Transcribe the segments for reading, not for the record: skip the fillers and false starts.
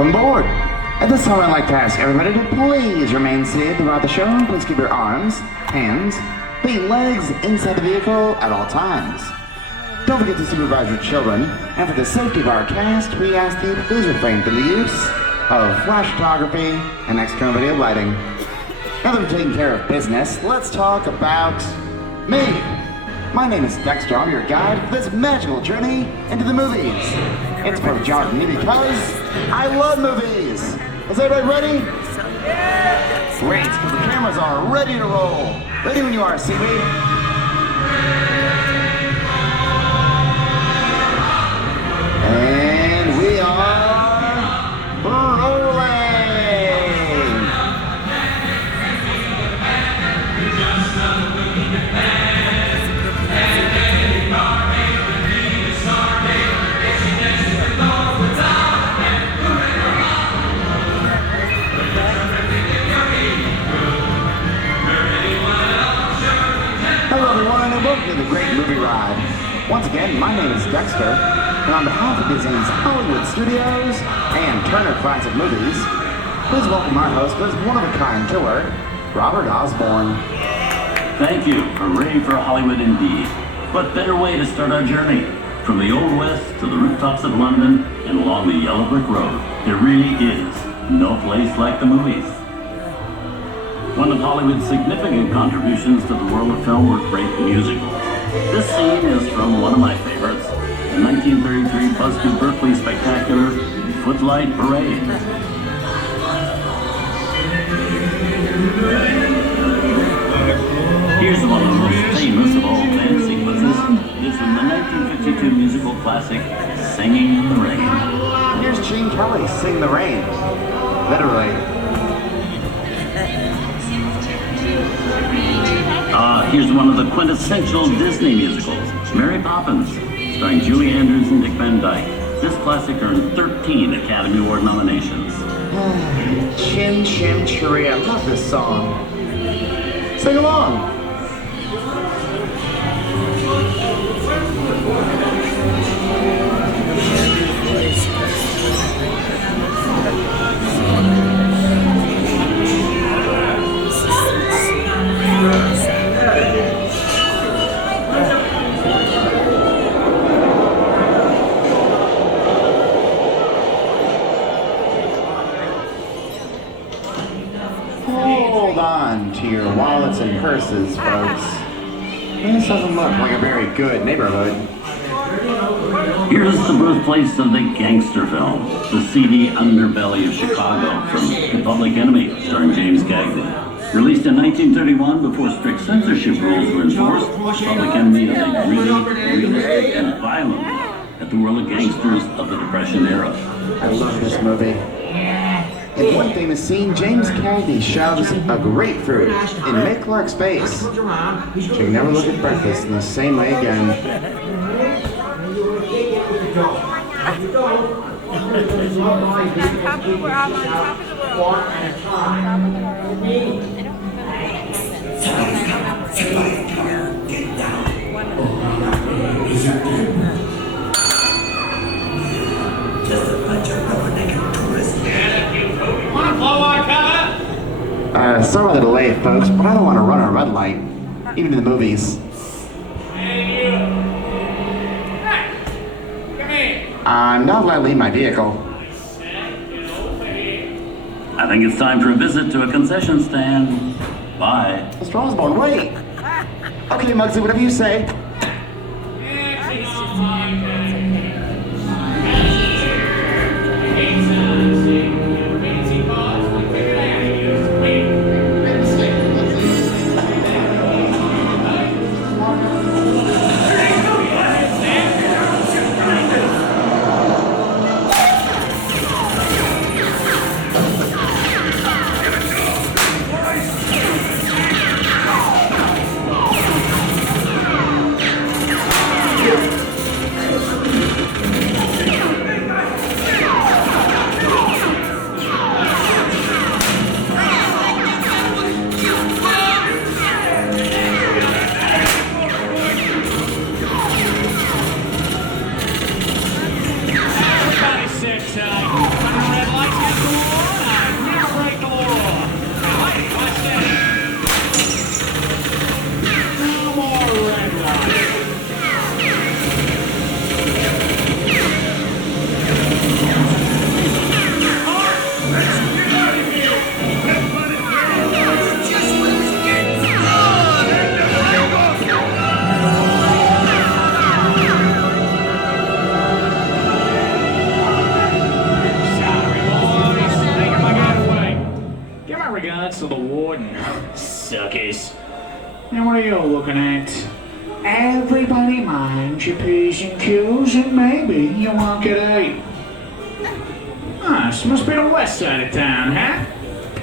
Welcome aboard. At this time, I'd like to ask everybody to please remain seated throughout the show. Please keep your arms, hands, feet, legs inside the vehicle at all times. Don't forget to supervise your children. And for the safety of our cast, we ask you to please refrain from the use of flash photography and external video lighting. Now that we're taking care of business, let's talk about me. My name is Dexter. I'm your guide for this magical journey into the movies. It's a perfect job for me because I love movies. Is everybody ready? Yeah. Great, because the cameras are ready to roll. Ready when you are, seaweed. And we are rolling. Welcome to the Great Movie Ride. Once again, my name is Dexter, and on behalf of Disney's Hollywood Studios and Turner Classic Movies, please welcome our host for his one-of-a-kind tour, Robert Osborne. Thank you. Hooray for Hollywood indeed. What better way to start our journey? From the Old West to the rooftops of London and along the yellow brick road, there really is no place like the movies. One of Hollywood's significant contributions to the world of film were great musicals. This scene is from one of my favorites, the 1933 Buzzfeed Berkeley spectacular, Footlight Parade. Here's one of the most famous of all dance sequences. It's from the 1952 musical classic, Singing in the Rain. Here's Gene Kelly, Sing the Rain. Literally. Here's one of the quintessential Disney musicals, Mary Poppins, starring Julie Andrews and Dick Van Dyke. This classic earned 13 Academy Award nominations. Chin Chin Cherry, I love this song. Sing along. Hold on to your wallets and purses, folks. This doesn't look like a very good neighborhood. Here's the birthplace of the gangster film, the seedy underbelly of Chicago from The Public Enemy, starring James Cagney. Released in 1931 before strict censorship rules were enforced, Public Enemy is a gritty, realistic, and violent look at the world of gangsters of the Depression era. I love this movie. In one famous scene, James Cagney shoves a grapefruit in Mick Clark's face. You can never look at breakfast in the same way again. Sorry about the delay, folks, but I don't want to run a red light, even in the movies. I'm not allowed to leave my vehicle. I think it's time for a visit to a concession stand. Bye. Mr. Osborne, wait! Okay, Muggsy, whatever you say. Everybody mind your P's and Q's and maybe you won't get late. This must be the west side of town, huh?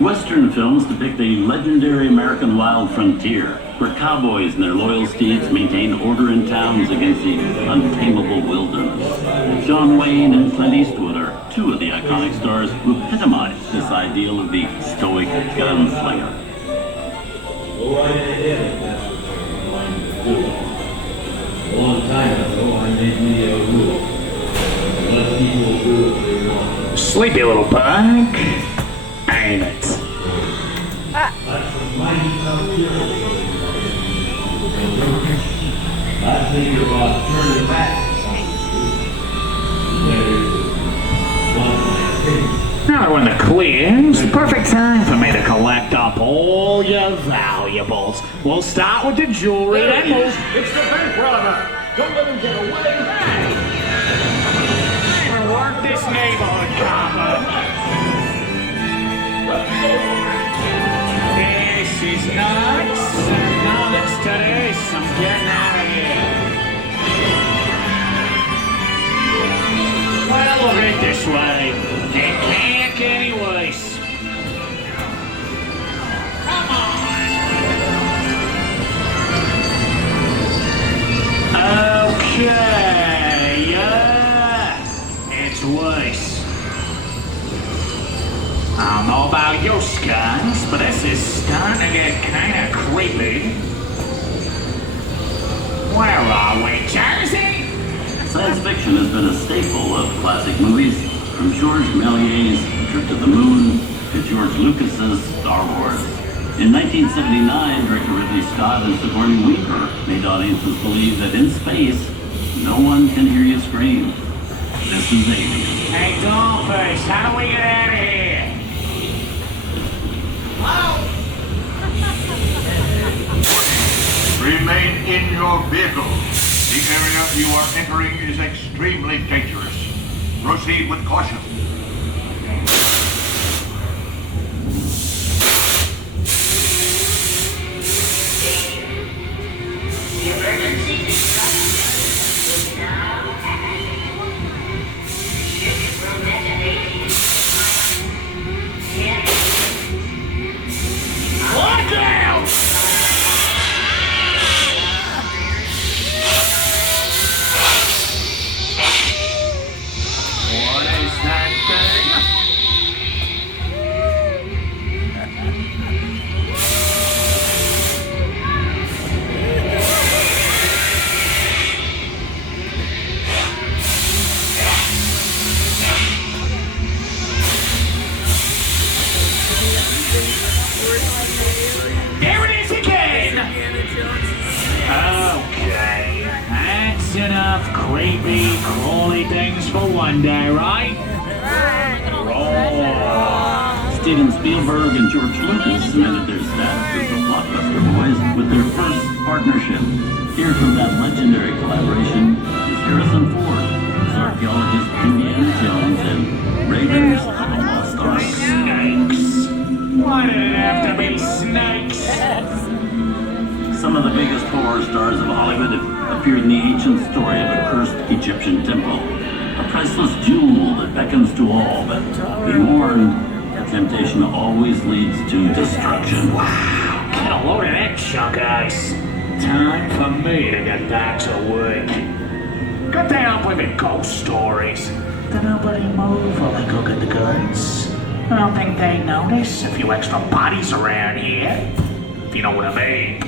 Western films depict a legendary American wild frontier, where cowboys and their loyal steeds maintained order in towns against the untamable wilderness. John Wayne and Clint Eastwood are two of the iconic stars who epitomize this ideal of the stoic gunslinger. A long time ago, I made me a rule. Let people do what they want. Sleepy little bug. Ain't it? That's a mighty tough journey. I think about turning back. Now that we're in the clear, it's the perfect time for me to collect up all your valuables. We'll start with the jewelry, then we'll... It's the bank robber! Don't let him get away! Hey! Work this neighborhood, copper! This is nuts. Nuts to this. I'm getting out of here. Well, look at it this way. It can't get any worse. Come on. Okay, yeah. It's worse. I don't know about you guys, but this is starting to get kind of creepy. Where are we, Jersey? Science fiction has been a staple of classic movies, from George Méliès's Trip to the Moon to George Lucas's Star Wars. In 1979, director Ridley Scott and Sigourney Weaver made audiences believe that in space, no one can hear you scream. This is Alien. Hey, Dollface, how do we get out of here? Remain in your vehicle. The area you are entering is extremely dangerous. Proceed with caution. Look out! What is that thing? There it is again! Okay, that's enough creepy, crawly things for one day, right? Roll! Steven Spielberg and George Lucas cemented their status as the blockbuster boys with their first partnership. Here from that legendary collaboration is Harrison Ford, as archaeologist Indiana Jones, and Raiders of the Lost Ark. Snakes! Why did it have to be snakes? Some of the biggest horror stars of Hollywood have appeared in the ancient story of a cursed Egyptian temple. A priceless jewel that beckons to all, but be warned, the temptation always leads to destruction. Wow, get a load of that chunk ice. Time for me to get back to work. Cut that up with the ghost stories. Did nobody move while they go get the guns? I don't think they notice a few extra bodies around here. If you know what I mean.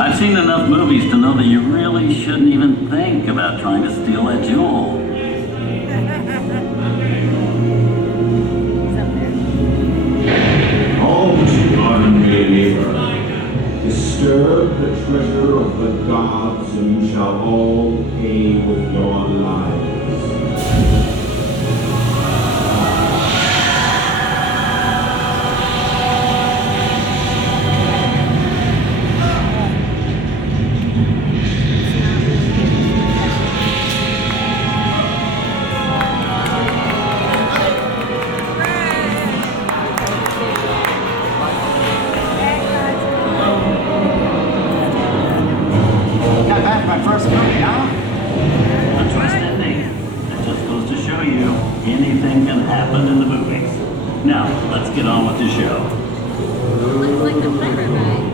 I've seen enough movies to know that you really shouldn't even think about trying to steal that jewel. Halt, unmade neighbor. Disturb the treasure of the gods, and you shall all pay with your lives. anything can happen in the movies. Now, let's get on with the show. Looks like the pirate ride.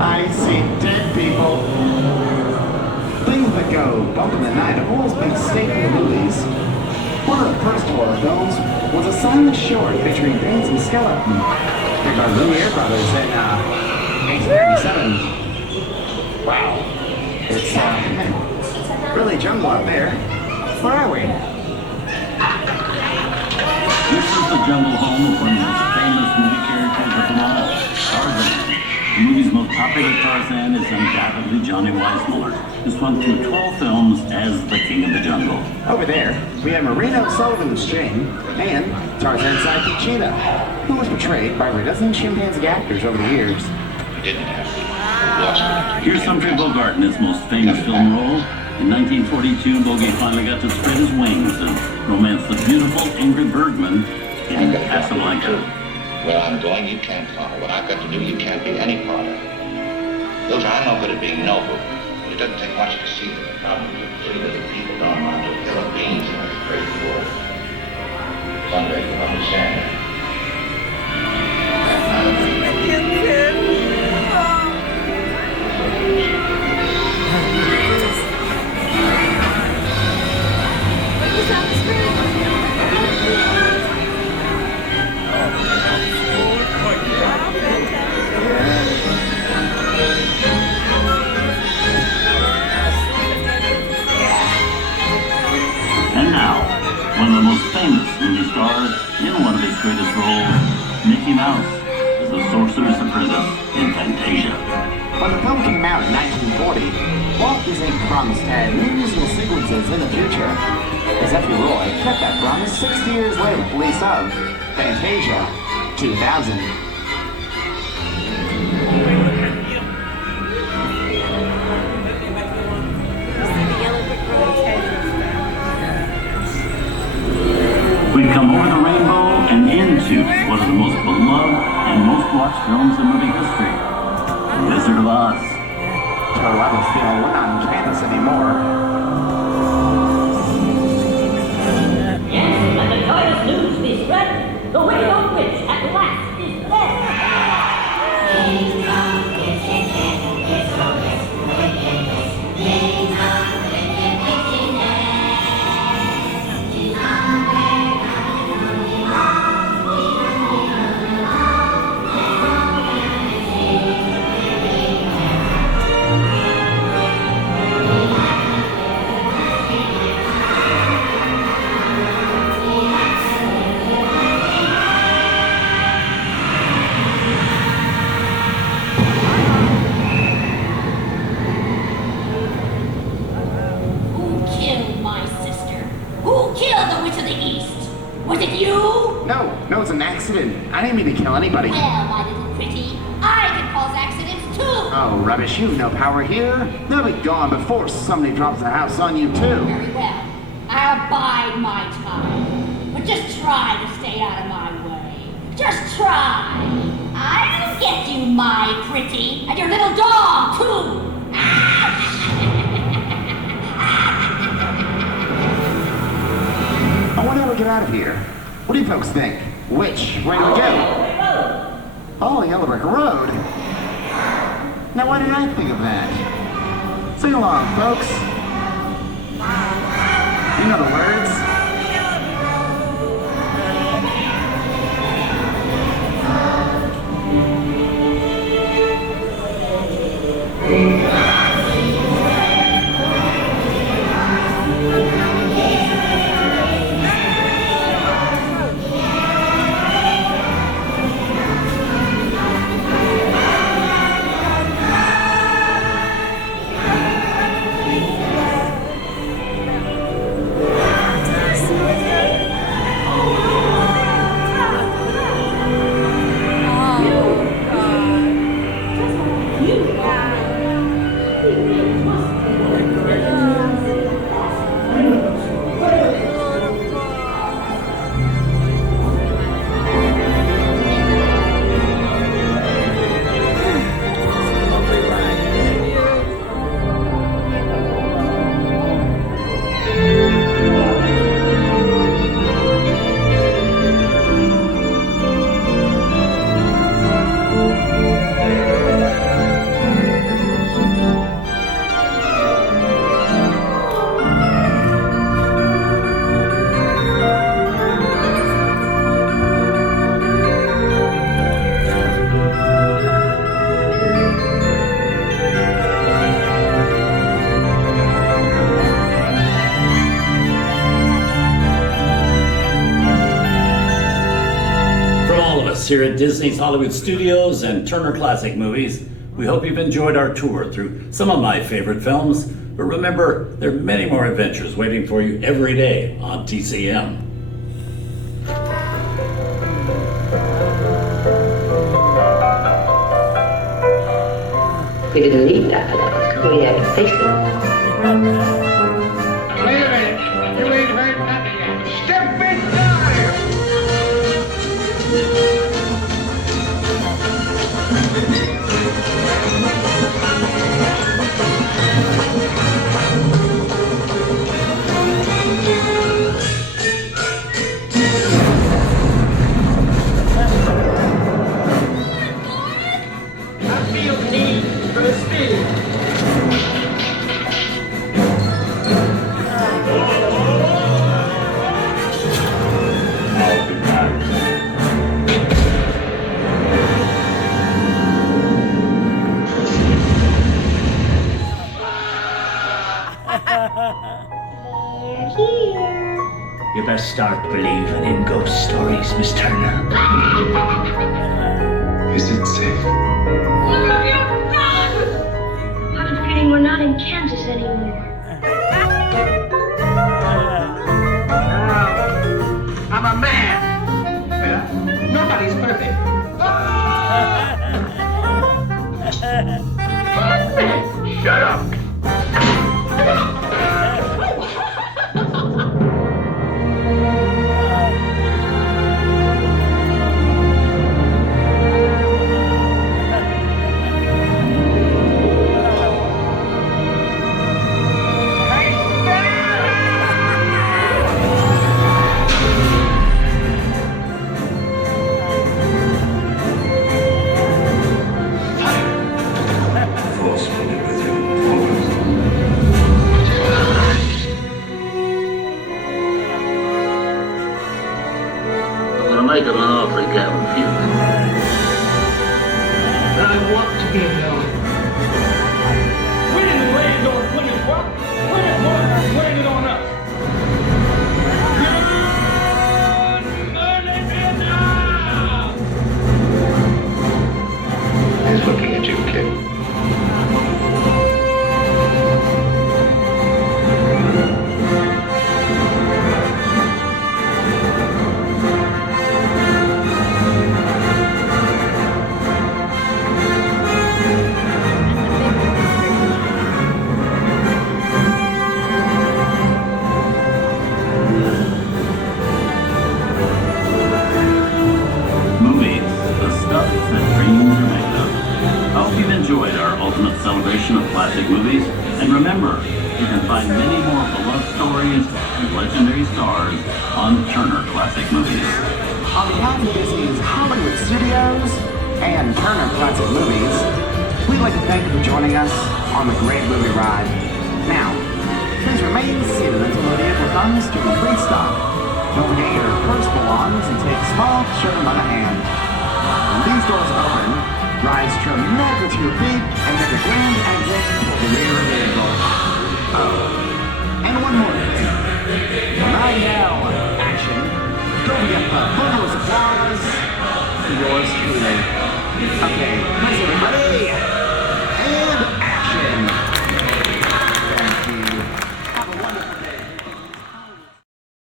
I see dead people. Things that go bump in the night have always been a staple in movies. One of the first horror films was a silent short featuring dancing skeleton. Made by Lumiere Brothers in 1897. Wow. It's really jungle out there. Where are we? This is the jungle home of one of the most famous movie characters of them all, Tarzan. The movie's most popular Tarzan is undoubtedly Johnny Weissmuller, who swung through 12 films as the King of the Jungle. Over there, we have Marino Sullivan's Jane and Tarzan's sidekick Cheetah, who was portrayed by dozen chimpanzee actors over the years. Here's Humphrey Bogart in his most famous film role. In 1942, Bogey finally got to spread his wings and romance the beautiful Ingrid Bergman in Casablanca. Where I'm going, you can't follow. What I've got to do, you can't be any part of. Look, I'm no good at being noble, but it doesn't take much to see that the problems of silly little people don't amount to a hill of beans in this great world. Someday you'll understand that. And now, one of the most famous movie stars in one of his greatest roles, Mickey Mouse, as the Sorceress Apprentice in Fantasia. When the film came out in 1940, Walt Disney promised to add new musical sequences in the future. His nephew Roy kept that promise 60 years later with the release of Fantasia 2000. We've come over the rainbow and into one of the most beloved and most watched films in movie history, The Wizard of Oz. Total I don't feel we're not in Kansas anymore. Yes, let the joyous news be spread. The wicked old witch at last is dead. No, it's an accident. I didn't mean to kill anybody. Well, my little pretty, I can cause accidents too. Oh, rubbish. You've no power here. They'll be gone before somebody drops a house on you, too. Very well. I'll bide my time. But just try to stay out of my way. Just try. I'll get you, my pretty, and your little dog, too. I wonder how we get out of here. What do you folks think? Which way do we go? Oh, Yellow Brick Road. Now, why did I think of that? Sing along, folks. You know the words. here at Disney's Hollywood Studios and Turner Classic Movies, we hope you've enjoyed our tour through some of my favorite films. But remember, there are many more adventures waiting for you every day on TCM. We didn't need dialogue. We had faces. Wait a minute. You ain't heard nothing yet. Step inside! I feel the need for speed. You better start believing in ghost stories, Miss Turner. Is it safe? I have a feeling we're not in Kansas anymore. I'm a man. Well, nobody's perfect. Shut up. Make it an awfully confusing. I want to be alone. We didn't land on Plymouth Rock. Plymouth Rock landed on us. He's looking at you, kid. Enjoyed our ultimate celebration of classic movies, and remember, you can find many more beloved stories and legendary stars on Turner Classic Movies. On behalf of Disney's Hollywood Studios and Turner Classic Movies, we'd like to thank you for joining us on the great movie ride. Now, please remain seated until the vehicle comes to a complete stop. Don't forget your purse belongs and take small children by the hand. When these doors open, rise tremendous to your feet and make a grand exit for the rear vehicle. Oh, and one more thing. When I yell action, don't forget the bundle of applause for yours truly. Okay,